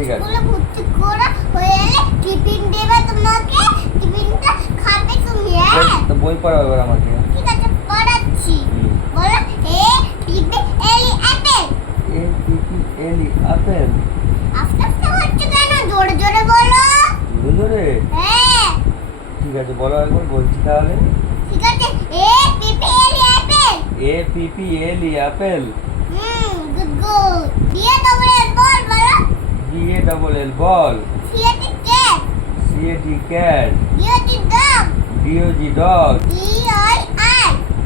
ঠিক আছে। ভর্তি করা হয়ে এলে টিফিন দেবে তোমাকে। টিফিনটা খাবে তুমি হ্যাঁ? বই- তো বই পড়াও এবার আমাকে। ঠিক আছে পড়াচ্ছি। বলো A P P L E apple? A P P L E আস্তে আস্তে হচ্ছে কেন? জোরে জোরে বলো। জোরে জোরে? হ্যাঁ। ঠিক আছে বলো একবার বলছি তাহলে। ঠিক আছে A P P L E apple? A P P L E apple hmm good good. দিয়ে A double L ball. C A T cat C cat D dog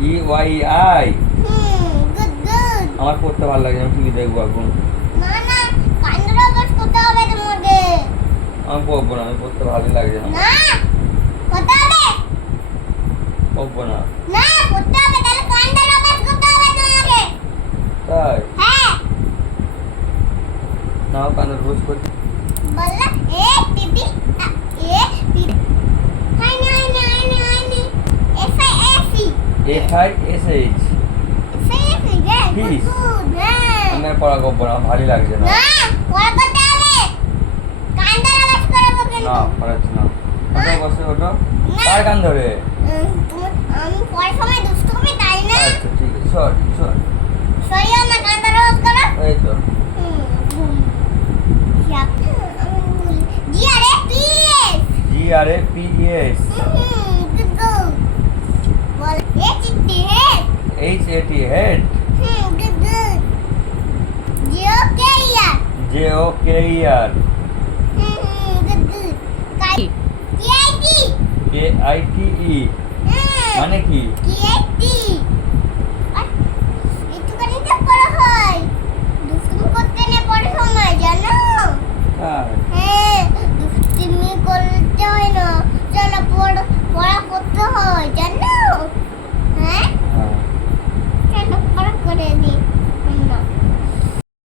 E Y I আমার পড়তে ভালো লাগে আমি টিভি দেখব এখন। আমি পড়ব না আমি পড়তে ভালো লাগছে না। পড়ব না। না করতে হবে তাহলে করতে হবে তোমাকে তাই? হ্যাঁ। নাও কানের রোজ করছি বললা এ পিপি আ, এ পিপি হাই না হাই না হাই না হাই না F I F E F I S H আমি আর পড়া করব না ভালোই লাগছে না। না হবে পড়াচ্ছি না। ওটো বসে ওটো কার কান ধরে? আমি পড়ার সময় দুষ্টুমি তাই না? আচ্ছা ঠিক আছে। সরি সরি সরিও না কান্ডের অভ্যাস করো। এই তো PS G R A P S good good ball A Chitti head H A T head hmm good good joker J O K E R hmm hmm good good kite K I T E hmm মানে কি TIT